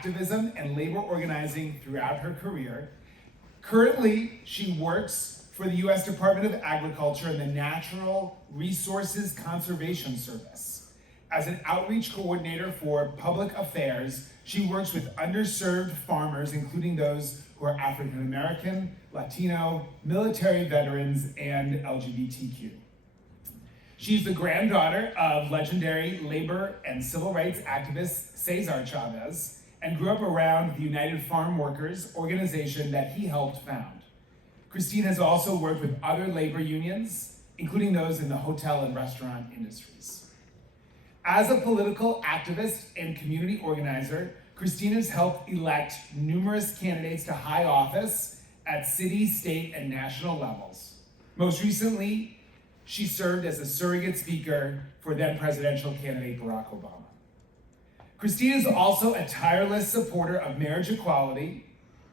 activism and labor organizing throughout her career. Currently, she works for the U.S. Department of Agriculture and the Natural Resources Conservation Service. As an outreach coordinator for public affairs, she works with underserved farmers, including those who are African American, Latino, military veterans, and LGBTQ. She's the granddaughter of legendary labor and civil rights activist César Chávez, and grew up around the United Farm Workers organization that he helped found. Christine has also worked with other labor unions, including those in the hotel and restaurant industries. As a political activist and community organizer, Christine has helped elect numerous candidates to high office at city, state, and national levels. Most recently, she served as a surrogate speaker for then presidential candidate Barack Obama. Christine is also a tireless supporter of marriage equality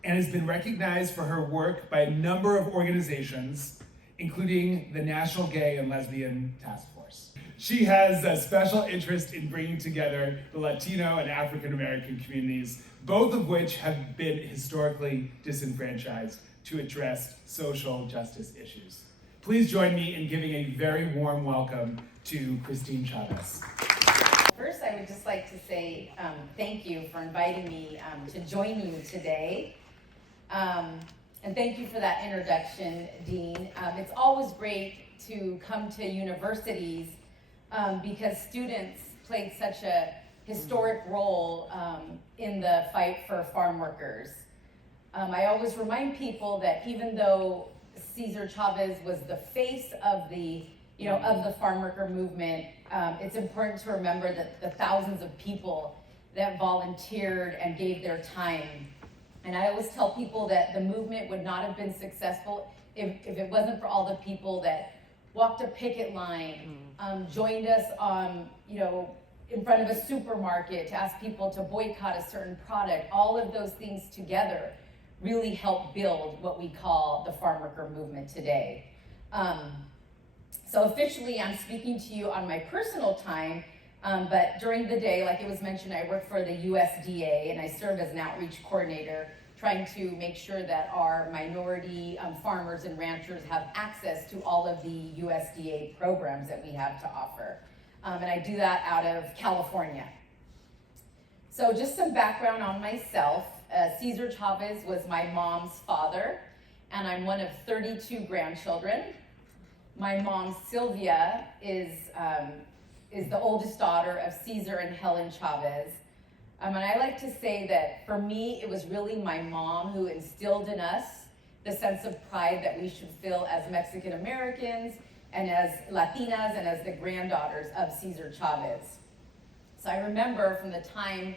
and has been recognized for her work by a number of organizations, including the National Gay and Lesbian Task Force. She has a special interest in bringing together the Latino and African-American communities, both of which have been historically disenfranchised, to address social justice issues. Please join me in giving a very warm welcome to Christine Chavez. First, I would just like to say thank you for inviting me to join you today. And thank you for that introduction, Dean. It's always great to come to universities because students played such a historic role in the fight for farm workers. I always remind people that even though César Chávez was the face of the farm worker movement, it's important to remember that the thousands of people that volunteered and gave their time. And I always tell people that the movement would not have been successful if it wasn't for all the people that walked a picket line, joined us in front of a supermarket to ask people to boycott a certain product. All of those things together really help build what we call the farm worker movement today. So officially, I'm speaking to you on my personal time, but during the day, like it was mentioned, I work for the USDA and I serve as an outreach coordinator, trying to make sure that our minority farmers and ranchers have access to all of the USDA programs that we have to offer. And I do that out of California. So just some background on myself. César Chávez was my mom's father, and I'm one of 32 grandchildren. My mom, Sylvia, is the oldest daughter of César and Helen Chavez. And I like to say that for me, it was really my mom who instilled in us the sense of pride that we should feel as Mexican Americans and as Latinas and as the granddaughters of César Chávez. So I remember from the time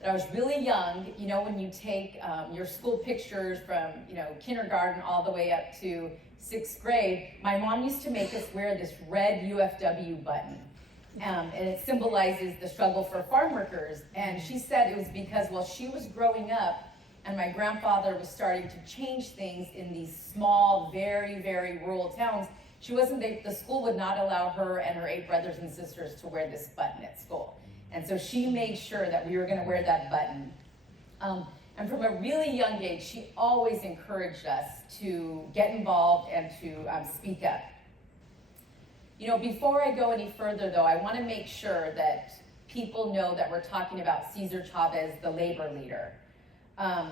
that I was really young, when you take your school pictures from, kindergarten all the way up to 6th grade, my mom used to make us wear this red UFW button. And it symbolizes the struggle for farm workers. And she said it was because while she was growing up and my grandfather was starting to change things in these small, very, very rural towns, the school would not allow her and her 8 brothers and sisters to wear this button at school. And so she made sure that we were gonna wear that button. And from a really young age, she always encouraged us to get involved and to speak up. Before I go any further though, I wanna make sure that people know that we're talking about César Chávez, the labor leader. I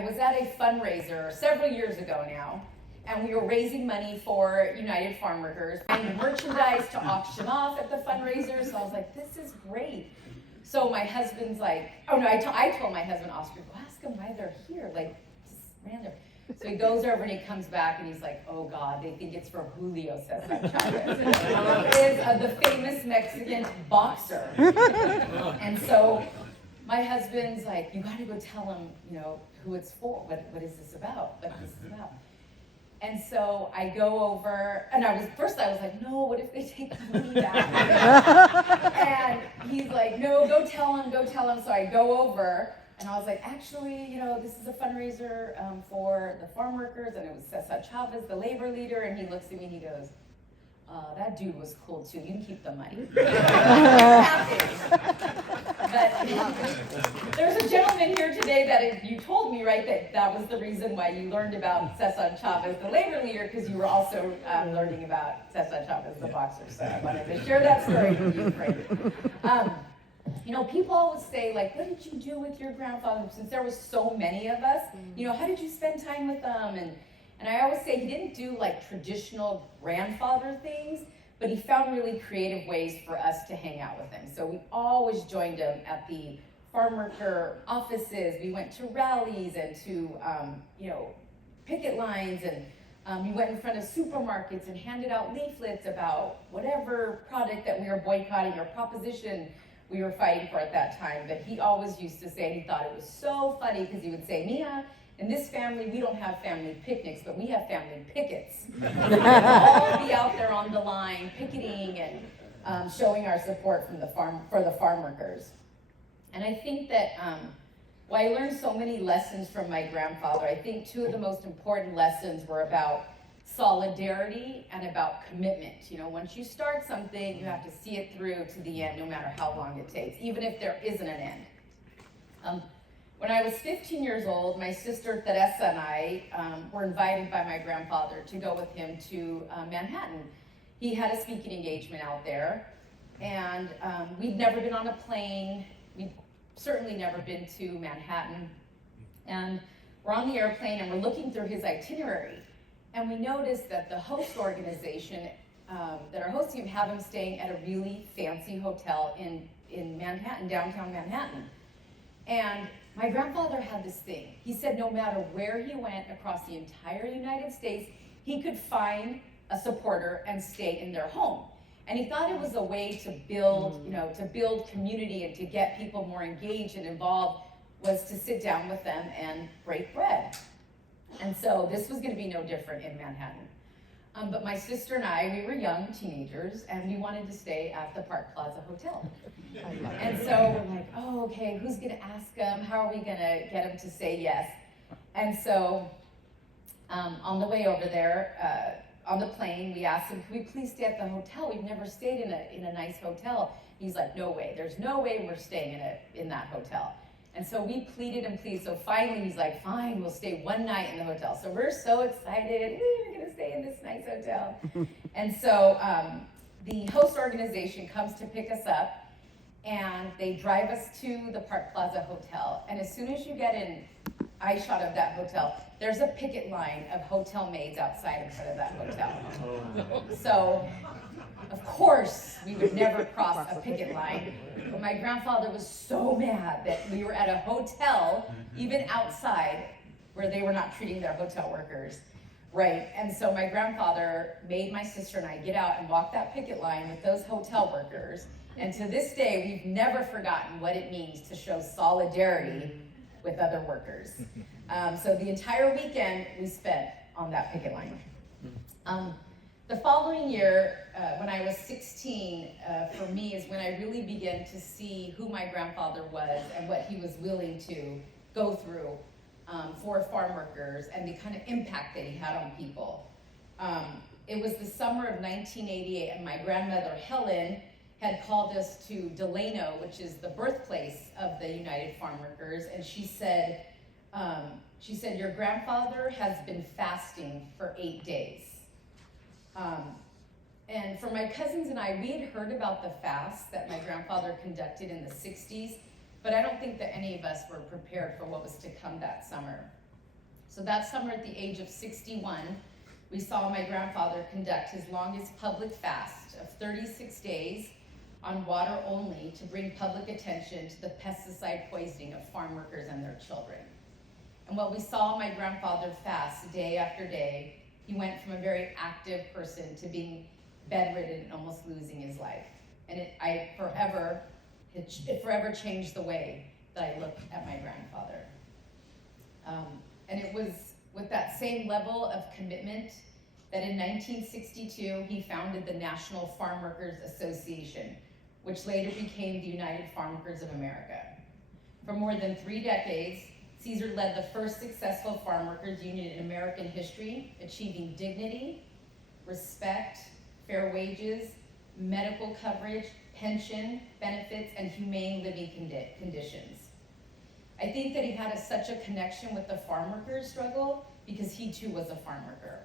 was at a fundraiser several years ago now, and we were raising money for United Farm Workers, and merchandise to auction off at the fundraiser, so I was like, this is great. So my husband's like, I told my husband, Oscar, go ask them why they're here, like, just random. So he goes over and he comes back and he's like, oh God, they think it's for Julio César Chávez. Is the famous Mexican boxer. And so my husband's like, you gotta go tell him, who it's for, what is this about, And so I go over, and I was like, no, what if they take the money back? And he's like, no, go tell him. So I go over, and I was like, actually, this is a fundraiser for the farm workers, and it was César Chávez, the labor leader, and he looks at me and he goes, that dude was cool too, you can keep the money. But There's a gentleman here today that you told me, right, that was the reason why you learned about César Chávez, the labor leader, because you were also learning about César Chávez, the boxer. So I wanted to share that story with you, Frank. You know, people always say, like, what did you do with your grandfather? Since there was so many of us, you know, how did you spend time with them? And I always say he didn't do like traditional grandfather things, but he found really creative ways for us to hang out with him. So we always joined him at the farm worker offices. We went to rallies and to, you know, picket lines, and we went in front of supermarkets and handed out leaflets about whatever product that we were boycotting or proposition we were fighting for at that time. But he always used to say, and he thought it was so funny, because he would say, Mia, in this family, we don't have family picnics, but we have family pickets. We'd all be out there on the line, picketing and showing our support from for the farm workers. And I think that, well, I learned so many lessons from my grandfather. I think two of the most important lessons were about solidarity and about commitment. You know, once you start something, you have to see it through to the end, no matter how long it takes, even if there isn't an end. When I was 15 years old, my sister Teresa and I were invited by my grandfather to go with him to Manhattan. He had a speaking engagement out there, and we'd never been on a plane. We'd certainly never been to Manhattan. And we're on the airplane, and we're looking through his itinerary, and we noticed that the host organization that are hosting him have him staying at a really fancy hotel in Manhattan, downtown Manhattan. And my grandfather had this thing. He said no matter where he went across the entire United States, he could find a supporter and stay in their home. And he thought it was a way to build, you know, to build community and to get people more engaged and involved, was to sit down with them and break bread. And so this was gonna be no different in Manhattan. But my sister and I, we were young teenagers, and we wanted to stay at the Park Plaza Hotel. And so we're like, oh, okay, who's gonna ask him? How are we gonna get him to say yes? And so on the way over there, on the plane, we asked him, can we please stay at the hotel? We've never stayed in a nice hotel. He's like, no way, there's no way we're staying in that hotel. And so we pleaded and pleaded. So finally he's like, fine, we'll stay one night in the hotel. So we're so excited, we're gonna stay in this nice hotel. And so the host organization comes to pick us up, and they drive us to the Park Plaza Hotel. And as soon as you get in eyeshot of that hotel, there's a picket line of hotel maids outside in front of that hotel. So, of course, we would never cross a picket line. But my grandfather was so mad that we were at a hotel, even outside, where they were not treating their hotel workers right. And so my grandfather made my sister and I get out and walk that picket line with those hotel workers. And to this day, we've never forgotten what it means to show solidarity with other workers. So the entire weekend we spent on that picket line. The following year, when I was 16, for me is when I really began to see who my grandfather was and what he was willing to go through for farm workers and the kind of impact that he had on people. It was the summer of 1988, and my grandmother Helen had called us to Delano, which is the birthplace of the United Farm Workers, and she said, your grandfather has been fasting for 8 days. And for my cousins and I, we had heard about the fast that my grandfather conducted in the 60s, but I don't think that any of us were prepared for what was to come that summer. So that summer, at the age of 61, we saw my grandfather conduct his longest public fast of 36 days on water only to bring public attention to the pesticide poisoning of farm workers and their children. And what we saw my grandfather fast day after day, he went from a very active person to being bedridden and almost losing his life. And it forever changed the way that I looked at my grandfather. And it was with that same level of commitment that in 1962, he founded the National Farm Workers Association, which later became the United Farm Workers of America. For more than 3 decades, César led the first successful farm workers union in American history, achieving dignity, respect, fair wages, medical coverage, pension, benefits, and humane living conditions. I think that he had such a connection with the farm workers struggle because he too was a farm worker.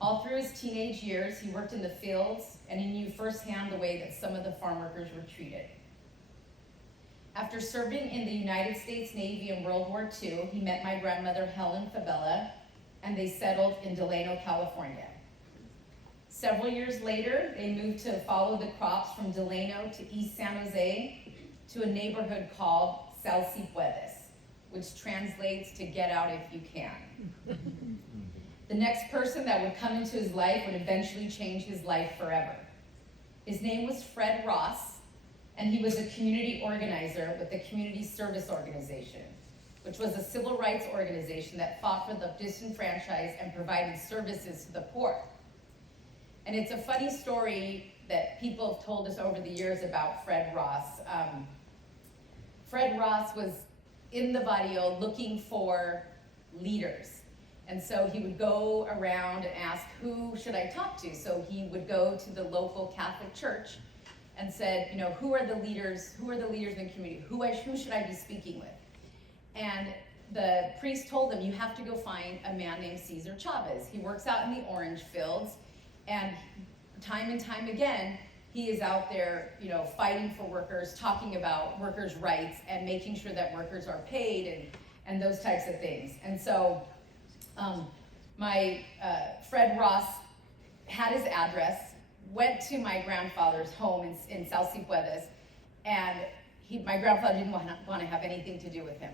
All through his teenage years, he worked in the fields and he knew firsthand the way that some of the farm workers were treated. After serving in the United States Navy in World War II, he met my grandmother, Helen Fabella, and they settled in Delano, California. Several years later, they moved to follow the crops from Delano to East San Jose to a neighborhood called Chavez, which translates to get out if you can. The next person that would come into his life would eventually change his life forever. His name was Fred Ross, and he was a community organizer with the Community Service Organization, which was a civil rights organization that fought for the disenfranchised and provided services to the poor. And it's a funny story that people have told us over the years about Fred Ross. Fred Ross was in the barrio looking for leaders. And so he would go around and ask, who should I talk to? So he would go to the local Catholic church and said, you know, who are the leaders in the community? Who should I be speaking with? And the priest told them, you have to go find a man named César Chávez. He works out in the orange fields, and time again, he is out there, you know, fighting for workers, talking about workers' rights and making sure that workers are paid and those types of things. And so Fred Ross had his address, went to my grandfather's home in Chavez, and my grandfather didn't want to have anything to do with him.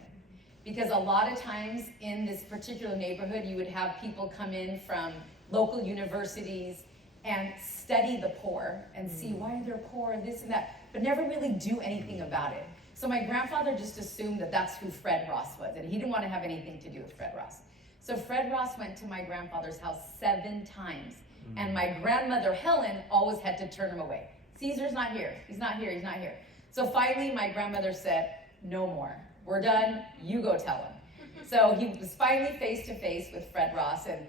Because a lot of times in this particular neighborhood, you would have people come in from local universities and study the poor and see why they're poor and this and that, but never really do anything about it. So my grandfather just assumed that that's who Fred Ross was, and he didn't want to have anything to do with Fred Ross. So Fred Ross went to my grandfather's house 7 times, and my grandmother, Helen, always had to turn him away. Cesar's not here, he's not here, he's not here. So finally, my grandmother said, no more. We're done, you go tell him. So he was finally face to face with Fred Ross, and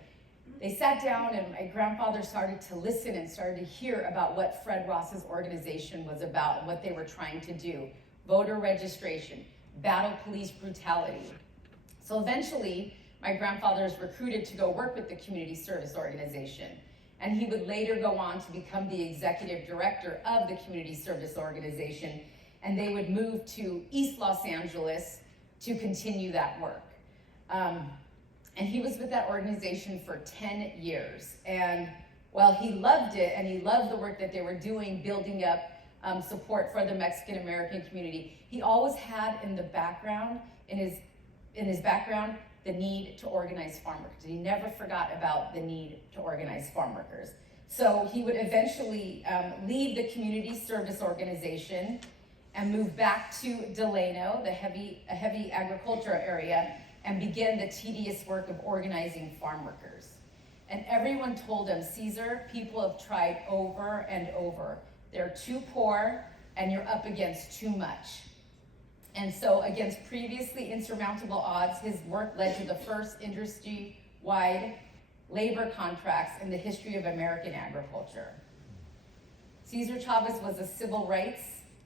they sat down, and my grandfather started to listen and started to hear about what Fred Ross's organization was about and what they were trying to do. Voter registration, battle police brutality. So eventually, my grandfather was recruited to go work with the Community Service Organization, and he would later go on to become the executive director of the Community Service Organization, and they would move to East Los Angeles to continue that work. And he was with that organization for 10 years. And while he loved it, and he loved the work that they were doing, building up support for the Mexican American community, he always had in the background, in his background, the need to organize farm workers. He never forgot about the need to organize farm workers. So he would eventually leave the Community Service Organization and move back to Delano, a heavy agriculture area, and begin the tedious work of organizing farm workers. And everyone told him, Cesar, people have tried over and over. They're too poor, and you're up against too much. And so against previously insurmountable odds, his work led to the first industry-wide labor contracts in the history of American agriculture. César Chávez was a civil rights,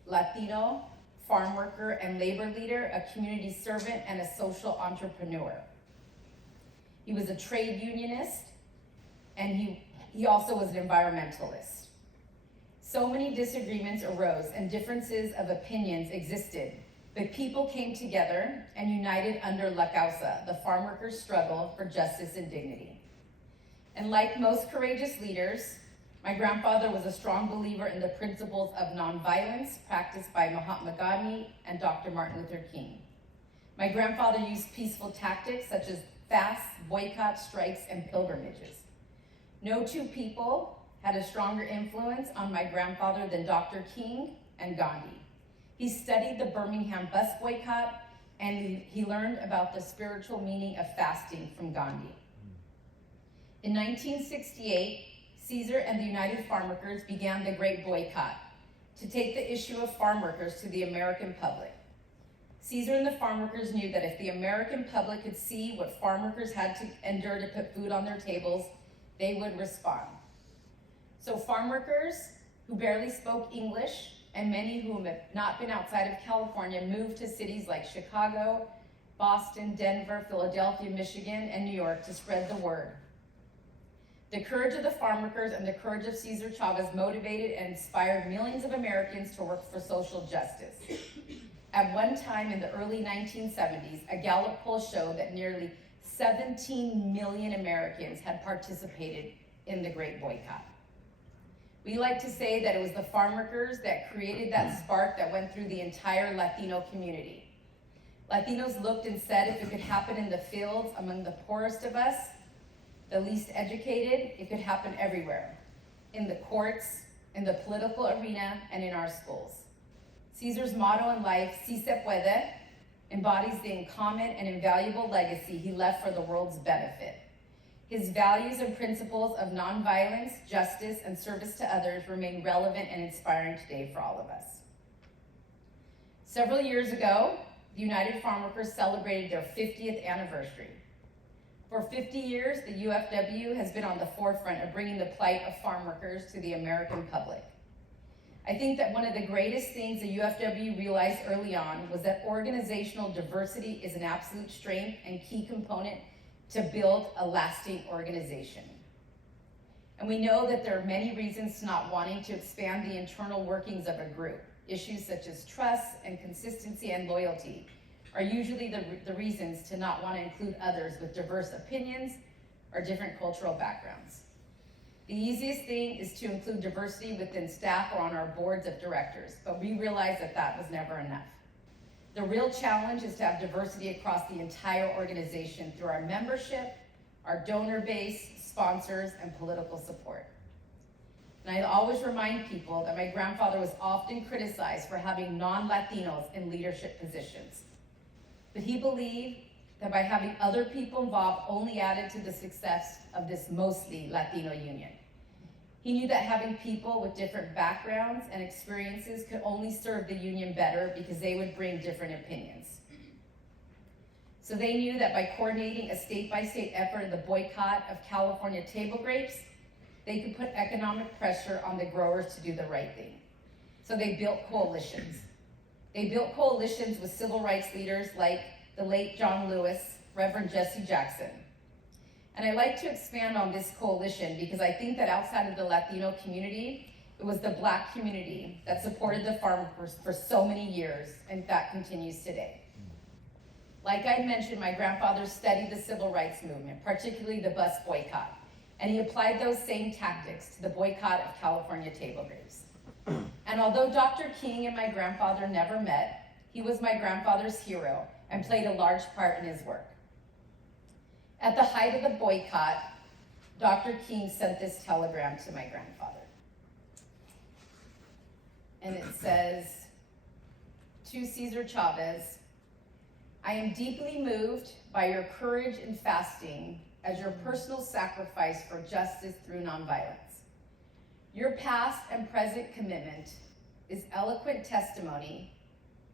Latino, farm worker and labor leader, a community servant, and a social entrepreneur. He was a trade unionist, and he also was an environmentalist. So many disagreements arose and differences of opinions existed, but people came together and united under La Causa, the farm workers' struggle for justice and dignity. And like most courageous leaders, my grandfather was a strong believer in the principles of nonviolence practiced by Mahatma Gandhi and Dr. Martin Luther King. My grandfather used peaceful tactics such as fasts, boycotts, strikes, and pilgrimages. No two people had a stronger influence on my grandfather than Dr. King and Gandhi. He studied the Birmingham bus boycott, and he learned about the spiritual meaning of fasting from Gandhi. In 1968, Cesar and the United Farm Workers began the Great Boycott to take the issue of farm workers to the American public. Cesar and the farm workers knew that if the American public could see what farm workers had to endure to put food on their tables, they would respond. So farm workers who barely spoke English and many who have not been outside of California moved to cities like Chicago, Boston, Denver, Philadelphia, Michigan, and New York to spread the word. The courage of the farm workers and the courage of César Chávez motivated and inspired millions of Americans to work for social justice. At one time in the early 1970s, a Gallup poll showed that nearly 17 million Americans had participated in the Great Boycott. We like to say that it was the farm workers that created that spark that went through the entire Latino community. Latinos looked and said if it could happen in the fields among the poorest of us, the least educated, it could happen everywhere. In the courts, in the political arena, and in our schools. Cesar's motto in life, Si se puede, embodies the uncommon and invaluable legacy he left for the world's benefit. His values and principles of nonviolence, justice, and service to others remain relevant and inspiring today for all of us. Several years ago, the United Farm Workers celebrated their 50th anniversary. For 50 years, the UFW has been on the forefront of bringing the plight of farm workers to the American public. I think that one of the greatest things the UFW realized early on was that organizational diversity is an absolute strength and key component to build a lasting organization. And we know that there are many reasons to not wanting to expand the internal workings of a group. Issues such as trust and consistency and loyalty are usually the reasons to not want to include others with diverse opinions or different cultural backgrounds. The easiest thing is to include diversity within staff or on our boards of directors, but we realized that that was never enough. The real challenge is to have diversity across the entire organization through our membership, our donor base, sponsors, and political support. And I always remind people that my grandfather was often criticized for having non-Latinos in leadership positions. But he believed that by having other people involved only added to the success of this mostly Latino union. He knew that having people with different backgrounds and experiences could only serve the union better because they would bring different opinions. So they knew that by coordinating a state-by-state effort in the boycott of California table grapes, they could put economic pressure on the growers to do the right thing. So they built coalitions. They built coalitions with civil rights leaders like the late John Lewis, Reverend Jesse Jackson. And I like to expand on this coalition because I think that outside of the Latino community, it was the Black community that supported the farm workers for so many years, and that continues today. Like I mentioned, my grandfather studied the civil rights movement, particularly the bus boycott, and he applied those same tactics to the boycott of California table grapes. And although Dr. King and my grandfather never met, he was my grandfather's hero and played a large part in his work. At the height of the boycott, Dr. King sent this telegram to my grandfather. And it says, to César Chávez, I am deeply moved by your courage in fasting as your personal sacrifice for justice through nonviolence. Your past and present commitment is eloquent testimony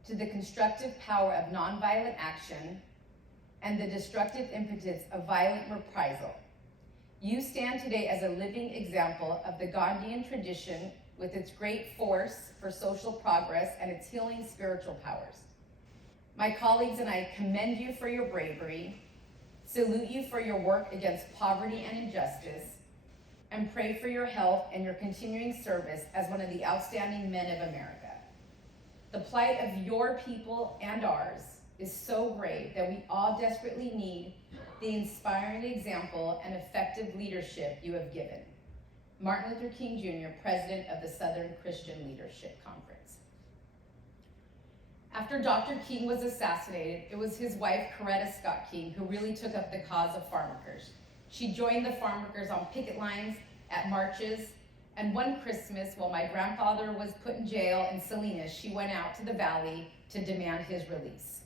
to the constructive power of nonviolent action and the destructive impetus of violent reprisal. You stand today as a living example of the Gandhian tradition with its great force for social progress and its healing spiritual powers. My colleagues and I commend you for your bravery, salute you for your work against poverty and injustice, and pray for your health and your continuing service as one of the outstanding men of America. The plight of your people and ours is so great that we all desperately need the inspiring example and effective leadership you have given. Martin Luther King Jr., President of the Southern Christian Leadership Conference. After Dr. King was assassinated, it was his wife, Coretta Scott King, who really took up the cause of farm workers. She joined the farm workers on picket lines, at marches, and one Christmas, while my grandfather was put in jail in Salinas, she went out to the valley to demand his release.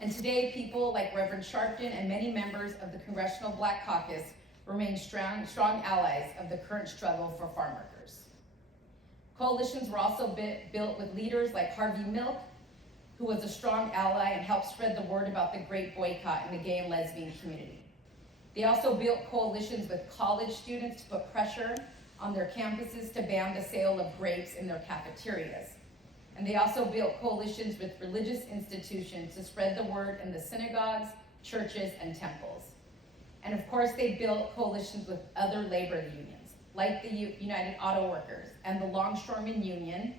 And today, people like Reverend Sharpton and many members of the Congressional Black Caucus remain strong allies of the current struggle for farm workers. Coalitions were also built with leaders like Harvey Milk, who was a strong ally and helped spread the word about the Great Boycott in the gay and lesbian community. They also built coalitions with college students to put pressure on their campuses to ban the sale of grapes in their cafeterias. And they also built coalitions with religious institutions to spread the word in the synagogues, churches, and temples. And of course, they built coalitions with other labor unions, like the United Auto Workers and the Longshoremen Union,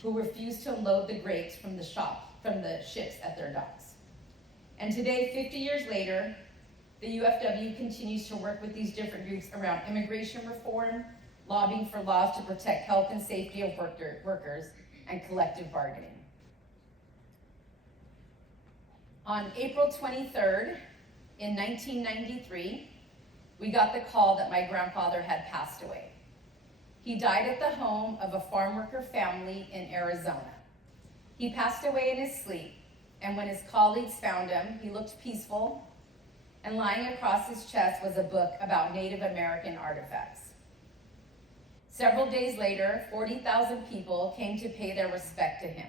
who refused to unload the grapes from the ships at their docks. And today, 50 years later, the UFW continues to work with these different groups around immigration reform, lobbying for laws to protect health and safety of workers, and collective bargaining. On April 23rd, in 1993, we got the call that my grandfather had passed away. He died at the home of a farm worker family in Arizona. He passed away in his sleep, and when his colleagues found him, he looked peaceful, and lying across his chest was a book about Native American artifacts. Several days later, 40,000 people came to pay their respect to him,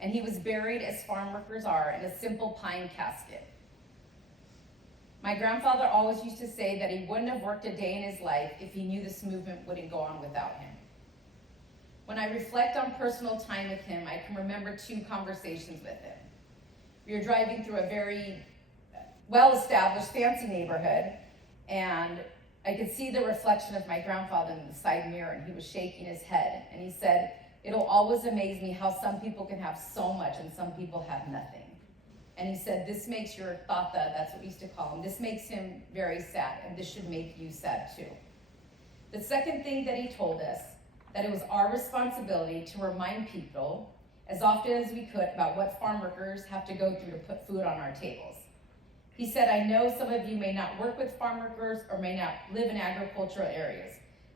and he was buried as farm workers are in a simple pine casket. My grandfather always used to say that he wouldn't have worked a day in his life if he knew this movement wouldn't go on without him. When I reflect on personal time with him, I can remember 2 conversations with him. We were driving through a very well-established, fancy neighborhood, and I could see the reflection of my grandfather in the side mirror, and he was shaking his head, and he said, "It'll always amaze me how some people can have so much and some people have nothing." And he said, "This makes your tata," that's what we used to call him, "this makes him very sad, and this should make you sad too." The second thing that he told us, that it was our responsibility to remind people as often as we could about what farm workers have to go through to put food on our tables. He said, "I know some of you may not work with farm workers or may not live in agricultural areas,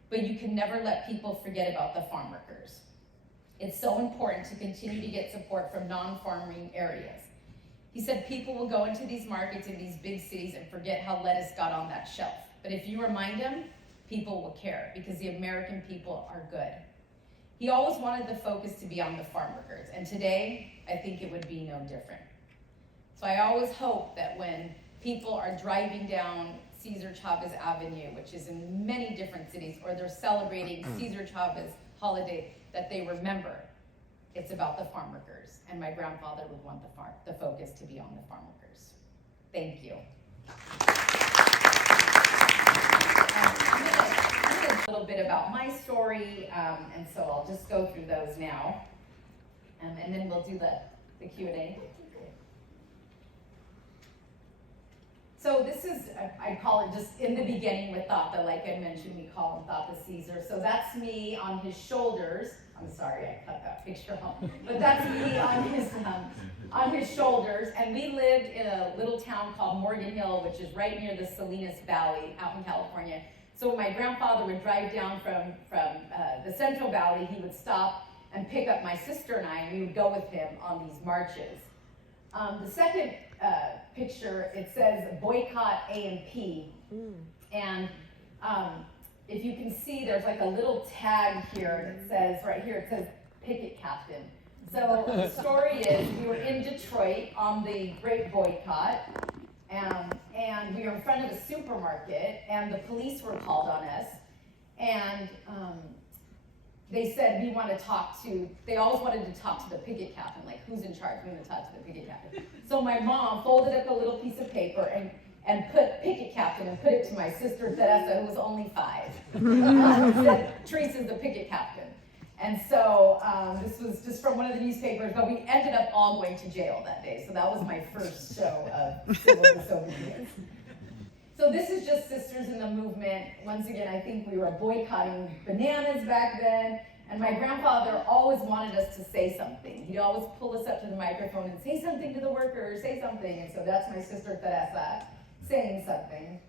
but you can never let people forget about the farm workers. It's so important to continue to get support from non-farming areas." He said people will go into these markets in these big cities and forget how lettuce got on that shelf. But if you remind them, people will care because the American people are good. He always wanted the focus to be on the farm workers, and today, I think it would be no different. So I always hope that when people are driving down César Chávez Avenue, which is in many different cities, or they're celebrating César Chávez holiday, that they remember it's about the farm workers, and my grandfather would want the focus to be on the farm workers. Thank you. I'm gonna a little bit about my story, and so I'll just go through those now, and then we'll do the Q&A. So this is, I call it just in the beginning with Tata, like I mentioned, we call him Tata César. So that's me on his shoulders. I'm sorry, I cut that picture off. But that's me on his shoulders. And we lived in a little town called Morgan Hill, which is right near the Salinas Valley out in California. So when my grandfather would drive down from the Central Valley, he would stop and pick up my sister and I, and we would go with him on these marches. The second picture, it says boycott A&P. And if you can see, there's like a little tag here that says, right here, it says picket captain. So the story is, we were in Detroit on the Great Boycott, and we were in front of a supermarket, and the police were called on us, and they said, we want to talk to, they always wanted to talk to the picket captain, like who's in charge, we want to talk to the picket captain. So my mom folded up a little piece of paper and put picket captain and put it to my sister Teresa, who was only 5. Said, Teresa's the picket captain. And so this was just from one of the newspapers, but we ended up all going to jail that day. So that was my first show of civil disobedience. So this is just Sisters in the Movement. Once again, I think we were boycotting bananas back then. And my grandfather always wanted us to say something. He'd always pull us up to the microphone and say something to the workers, say something. And so that's my sister Teresa saying something.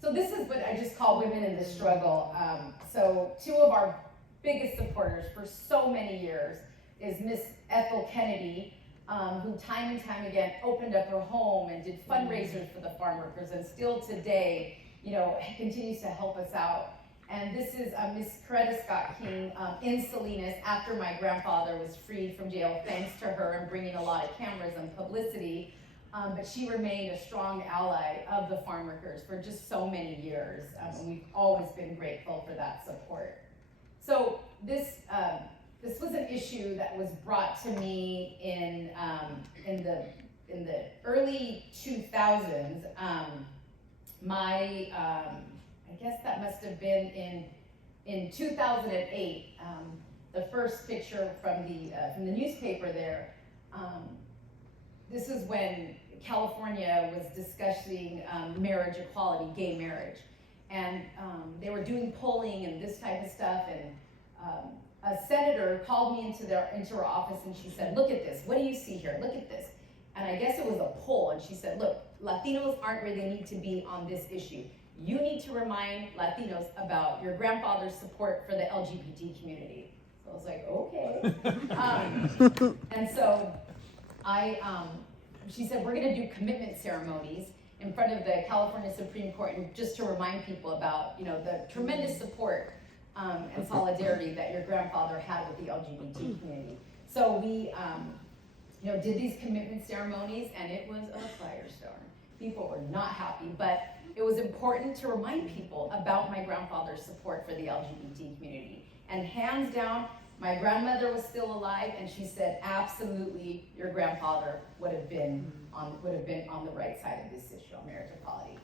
So this is what I just call women in the struggle. So 2 of our biggest supporters for so many years is Miss Ethel Kennedy, who time and time again opened up her home and did fundraisers for the farm workers, and still today, continues to help us out. And this is Miss Coretta Scott King in Salinas after my grandfather was freed from jail, thanks to her and bringing a lot of cameras and publicity. but she remained a strong ally of the farm workers for just so many years, and we've always been grateful for that support. So this was an issue that was brought to me in the early 2000s. I guess that must have been in 2008. The first picture from the newspaper there. This is when California was discussing marriage equality, gay marriage, and they were doing polling and this type of stuff. And a senator called me into her office, and she said, "Look at this. What do you see here? Look at this." And I guess it was a poll, and she said, "Look, Latinos aren't where they need to be on this issue. You need to remind Latinos about your grandfather's support for the LGBT community." So I was like, okay. And so she said, "We're gonna do commitment ceremonies in front of the California Supreme Court, and just to remind people about, the tremendous support and solidarity that your grandfather had with the LGBT community." So we, did these commitment ceremonies, and it was a firestorm. People were not happy, but it was important to remind people about my grandfather's support for the LGBT community. And hands down, my grandmother was still alive, and she said, absolutely, your grandfather would have been on the right side of this issue on marriage equality.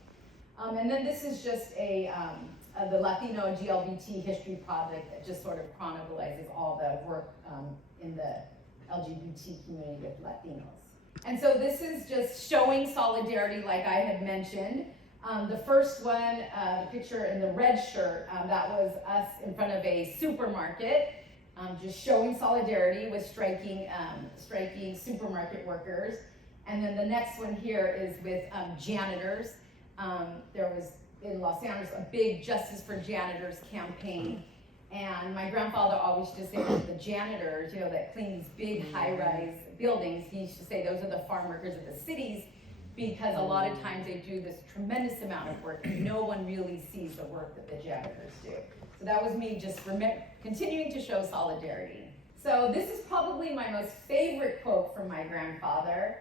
And then this is just the Latino and GLBT history project that just sort of chronicles all the work in the LGBT community with Latinos. And so this is just showing solidarity, like I had mentioned. The first one, the picture in the red shirt, that was us in front of a supermarket, just showing solidarity with striking supermarket workers. And then the next one here is with janitors. There was in Los Angeles a big Justice for Janitors campaign. And my grandfather always used to say that the janitors, that clean these big high-rise buildings, he used to say those are the farm workers of the cities, because a lot of times they do this tremendous amount of work and no one really sees the work that the janitors do. So that was me just continuing to show solidarity. So this is probably my most favorite quote from my grandfather,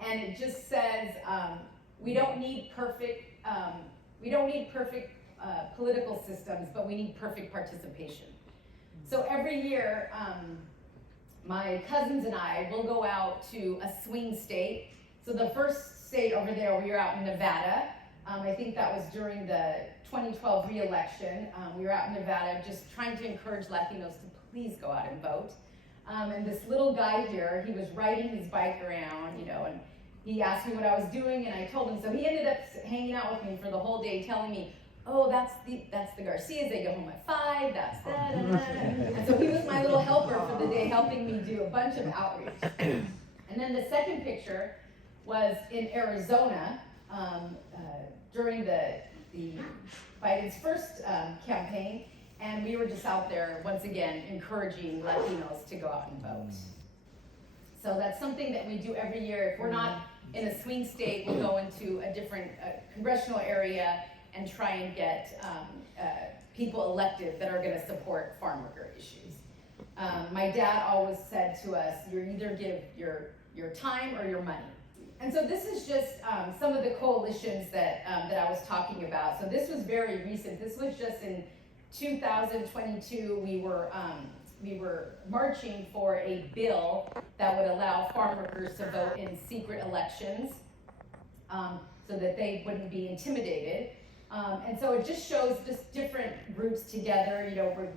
and it just says, we don't need perfect political systems, but we need perfect participation. So every year, my cousins and I will go out to a swing state. So the first state over there, we were out in Nevada. I think that was during the 2012 re-election. We were out in Nevada just trying to encourage Latinos to please go out and vote. And this little guy here, he was riding his bike around, and he asked me what I was doing, and I told him. So he ended up hanging out with me for the whole day, telling me, "Oh, that's the Garcias, they go home at 5, that's that, and so he was my little helper for the day, helping me do a bunch of outreach. And then the second picture was in Arizona, during the Biden's first campaign, and we were just out there, once again, encouraging Latinos to go out and vote. So that's something that we do every year. If we're not in a swing state, we'll go into a different congressional area and try and get people elected that are going to support farm worker issues. My dad always said to us, you either give your time or your money. And so this is just some of the coalitions that I was talking about. So this was very recent. This was just in 2022. We were marching for a bill that would allow farm workers to vote in secret elections, so that they wouldn't be intimidated. And so it just shows just different groups together.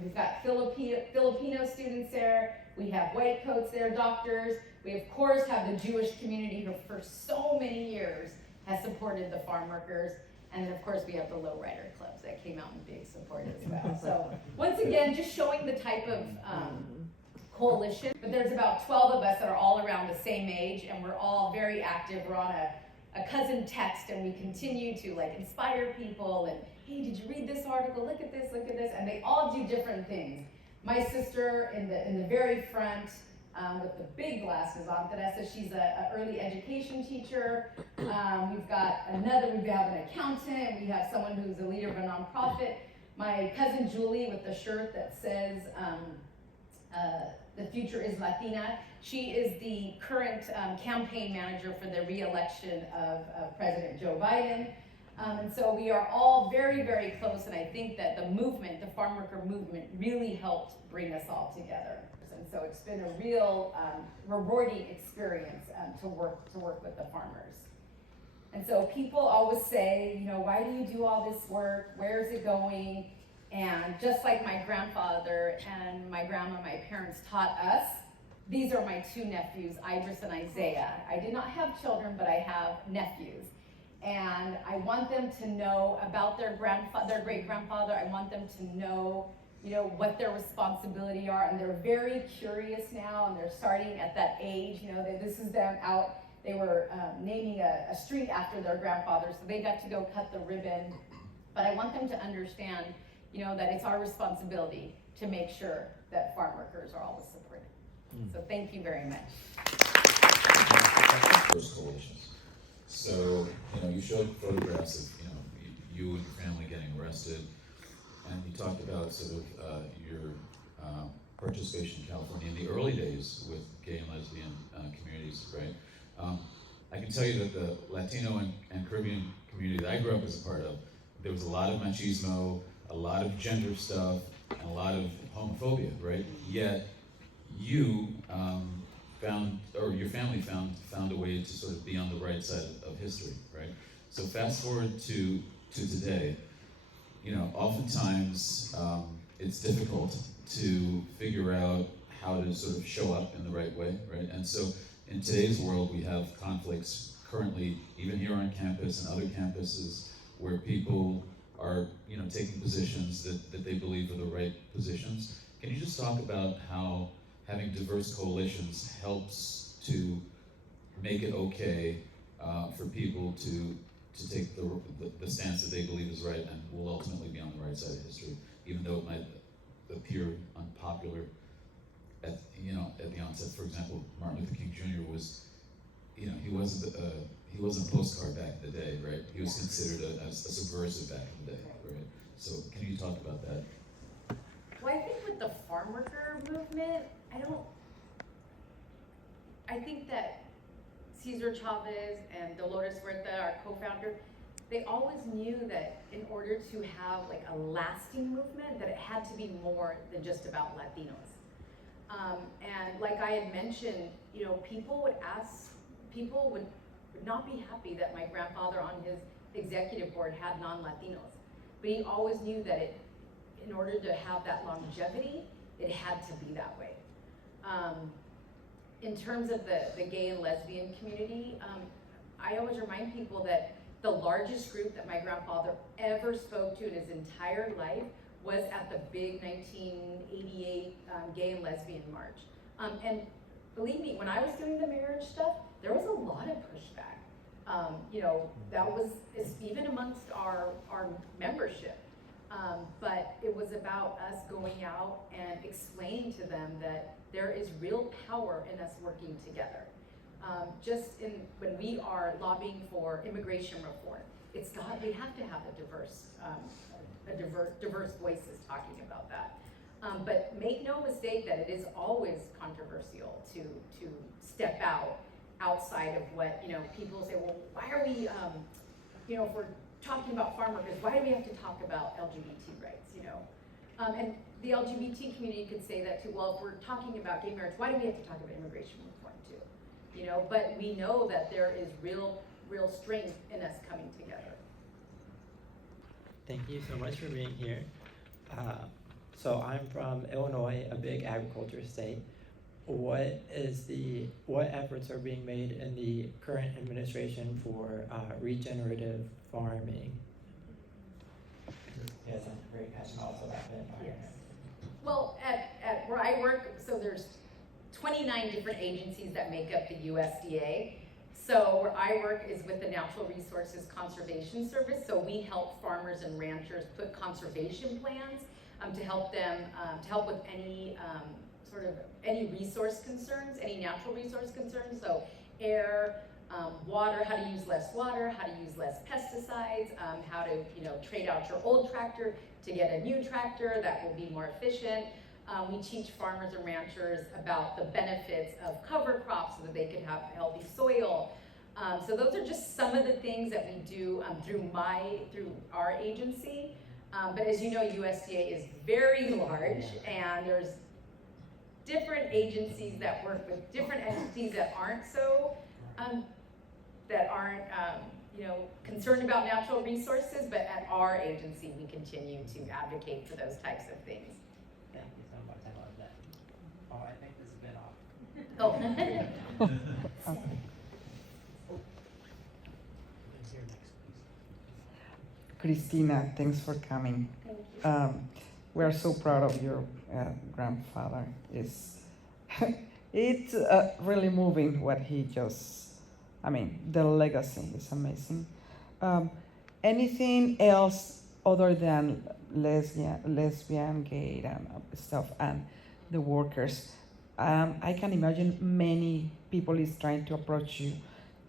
We've got Filipino students there. We have white coats there, doctors. We of course have the Jewish community who for so many years has supported the farm workers. And then of course we have the lowrider clubs that came out in big support as well. So once again, just showing the type of coalition. But there's about 12 of us that are all around the same age, and we're all very active. We're on a cousin text, and we continue to inspire people and, hey, did you read this article? Look at this, and they all do different things. My sister in the very front with the big glasses on, Teresa, she's an early education teacher. We have an accountant. We have someone who's a leader of a nonprofit. My cousin Julie with the shirt that says, The Future is Latina. She is the current campaign manager for the re-election of President Joe Biden. And so we are all very, very close, and I think that the movement, the farm worker movement, really helped bring us all together. And so it's been a real rewarding experience to work with the farmers. And so people always say, you know, why do you do all this work? Where is it going? And just like my grandfather and my grandma, my parents taught us, these are my two nephews, Idris and Isaiah. I did not have children, but I have nephews. And I want them to know about their great-grandfather. I want them to know, you know, what their responsibility are. And they're very curious now, and they're starting at that age. You know, this is them out. They were naming a street after their grandfather, so they got to go cut the ribbon. But I want them to understand, you know, that it's our responsibility to make sure that farm workers are always supported. So thank you very much. Those coalitions. So, you know, you showed photographs of, you know, you and your family getting arrested, and you talked about sort of your participation in California in the early days with gay and lesbian communities, right? I can tell you that the Latino and Caribbean community that I grew up as a part of, there was a lot of machismo, a lot of gender stuff, and a lot of homophobia, right? Yet you found, or your family found a way to sort of be on the right side of history, right? So fast forward to today, you know, oftentimes it's difficult to figure out how to sort of show up in the right way, right? And so in today's world, we have conflicts currently, even here on campus and other campuses, where people are, you know, taking positions that they believe are the right positions. Can you just talk about how having diverse coalitions helps to make it okay for people to take the stance that they believe is right and will ultimately be on the right side of history, even though it might appear unpopular at the onset. For example, Martin Luther King Jr. was, you know, he wasn't a postcard back in the day, right? He was considered a subversive back in the day, right? So can you talk about that? Well, I think with the farm worker movement, I think that César Chávez and Dolores Huerta, our co-founder, they always knew that in order to have like a lasting movement, that it had to be more than just about Latinos. And like I had mentioned, you know, people would not be happy that my grandfather on his executive board had non-Latinos. But he always knew that in order to have that longevity, it had to be that way. In terms of the gay and lesbian community, I always remind people that the largest group that my grandfather ever spoke to in his entire life was at the big 1988 gay and lesbian march. And believe me, when I was doing the marriage stuff, there was a lot of pushback. You know, that was even amongst our membership. But it was about us going out and explaining to them that there is real power in us working together. When we are lobbying for immigration reform, we have to have diverse voices talking about that. But make no mistake that it is always controversial to step outside of what, you know, people say, well, why are we, you know, if we're talking about farm workers, why do we have to talk about LGBT rights, you know? And the LGBT community could say that too. Well, if we're talking about gay marriage, why do we have to talk about immigration reform too? You know, but we know that there is real strength in us coming together. Thank you so much for being here. So I'm from Illinois, a big agriculture state. What efforts are being made in the current administration for regenerative farming? Yes, I'm very passionate also about that. Yes. Well, at where I work, so there's 29 different agencies that make up the USDA. So where I work is with the Natural Resources Conservation Service. So we help farmers and ranchers put conservation plans to help them, to help with any any resource concerns, any natural resource concerns. So air, water, how to use less water, how to use less pesticides, how to, you know, trade out your old tractor to get a new tractor that will be more efficient. We teach farmers and ranchers about the benefits of cover crops so that they can have healthy soil. So those are just some of the things that we do through our agency. But as you know, USDA is very large, and there's different agencies that work with different entities that aren't concerned about natural resources. But at our agency, we continue to advocate for those types of things. Thank you so much. I love that. Oh, I think this has been off. Oh. Christina, thanks for coming. Thank you. We are so proud of your grandfather. It's really moving what he the legacy is amazing. Anything else other than lesbian, gay, and stuff, and the workers? I can imagine many people is trying to approach you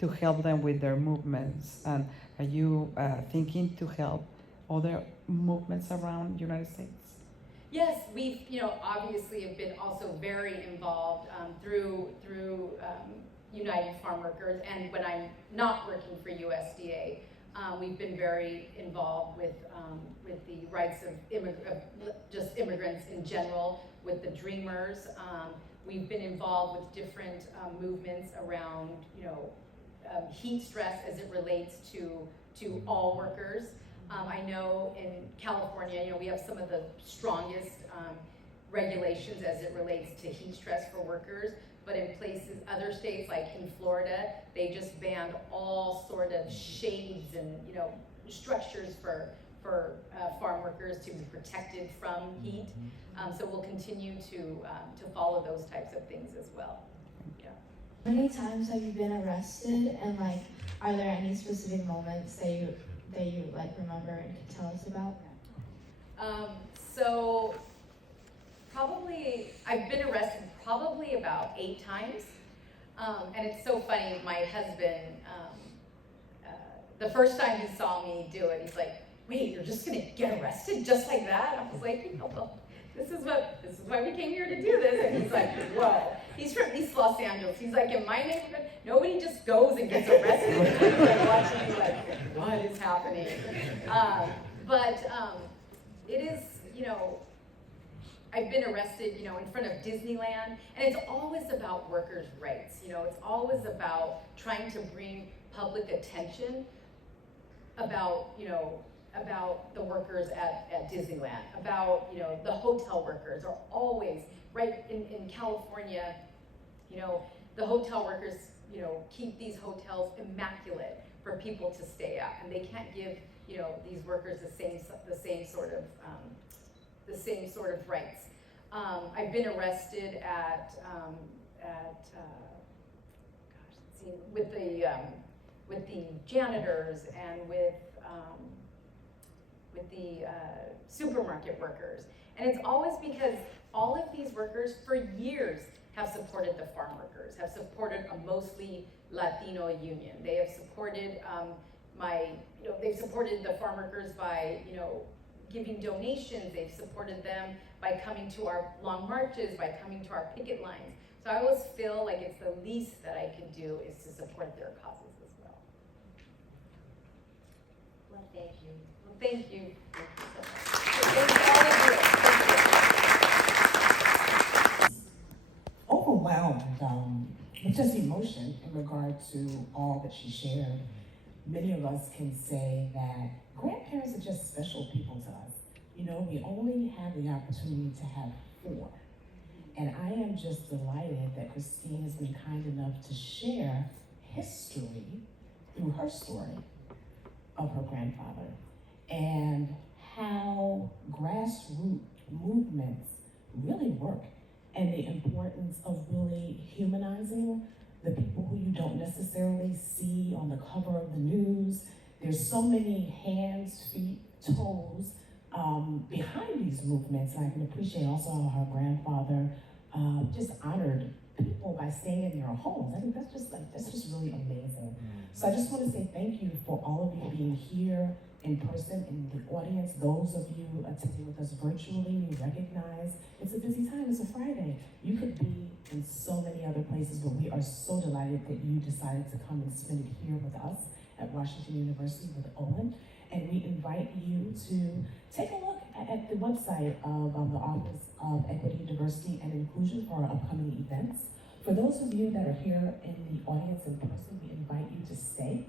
to help them with their movements. And are you thinking to help other movements around the United States? Yes, we've obviously have been also very involved through United Farm Workers, and when I'm not working for USDA, we've been very involved with the rights of just immigrants in general, with the Dreamers. We've been involved with different movements around heat stress as it relates to all workers. I know in California, we have some of the strongest regulations as it relates to heat stress for workers, but in other states like in Florida, they just banned all sort of shades and structures for farm workers to be protected from heat. So we'll continue to follow those types of things as well. Yeah. How many times have you been arrested, and are there any specific moments that you remember and can tell us about? So probably I've been arrested probably about 8 times, and it's so funny. My husband, the first time he saw me do it, he's like, "Wait, you're just gonna get arrested just like that?" I was like, "Well, this is why we came here to do this." And he's like, "Whoa." He's from East Los Angeles. He's like, "In my neighborhood, nobody just goes and gets arrested." He's like watching me like, "What is happening?" It is, I've been arrested, in front of Disneyland, and it's always about workers' rights. It's always about trying to bring public attention about the workers at Disneyland, about, the hotel workers are always, right in California, the hotel workers, keep these hotels immaculate for people to stay at, and they can't give, these workers the same sort of rights. I've been arrested with the janitors and with the supermarket workers. And it's always because all of these workers for years have supported the farm workers, have supported a mostly Latino union. They have supported they've supported the farm workers by, giving donations. They've supported them by coming to our long marches, by coming to our picket lines. So I always feel like it's the least that I can do is to support their causes as well. Well, thank you. Well, thank you. Thank you so much. Thank all of you. Thank you. Overwhelmed with just emotion in regard to all that she shared. Many of us can say that grandparents are just special people to us. We only have the opportunity to have 4. And I am just delighted that Christine has been kind enough to share history through her story of her grandfather and how grassroots movements really work, and the importance of really humanizing the people who you don't necessarily see on the cover of the news. There's so many hands, feet, toes behind these movements. And I can appreciate also how her grandfather just honored people by staying in their homes. I think that's just really amazing. So I just want to say thank you for all of you being here, in person in the audience, those of you attending with us virtually, we recognize it's a busy time, it's a Friday. You could be in so many other places, but we are so delighted that you decided to come and spend it here with us at Washington University with Owen. And we invite you to take a look at the website of the Office of Equity, Diversity, and Inclusion for our upcoming events. For those of you that are here in the audience in person, we invite you to stay.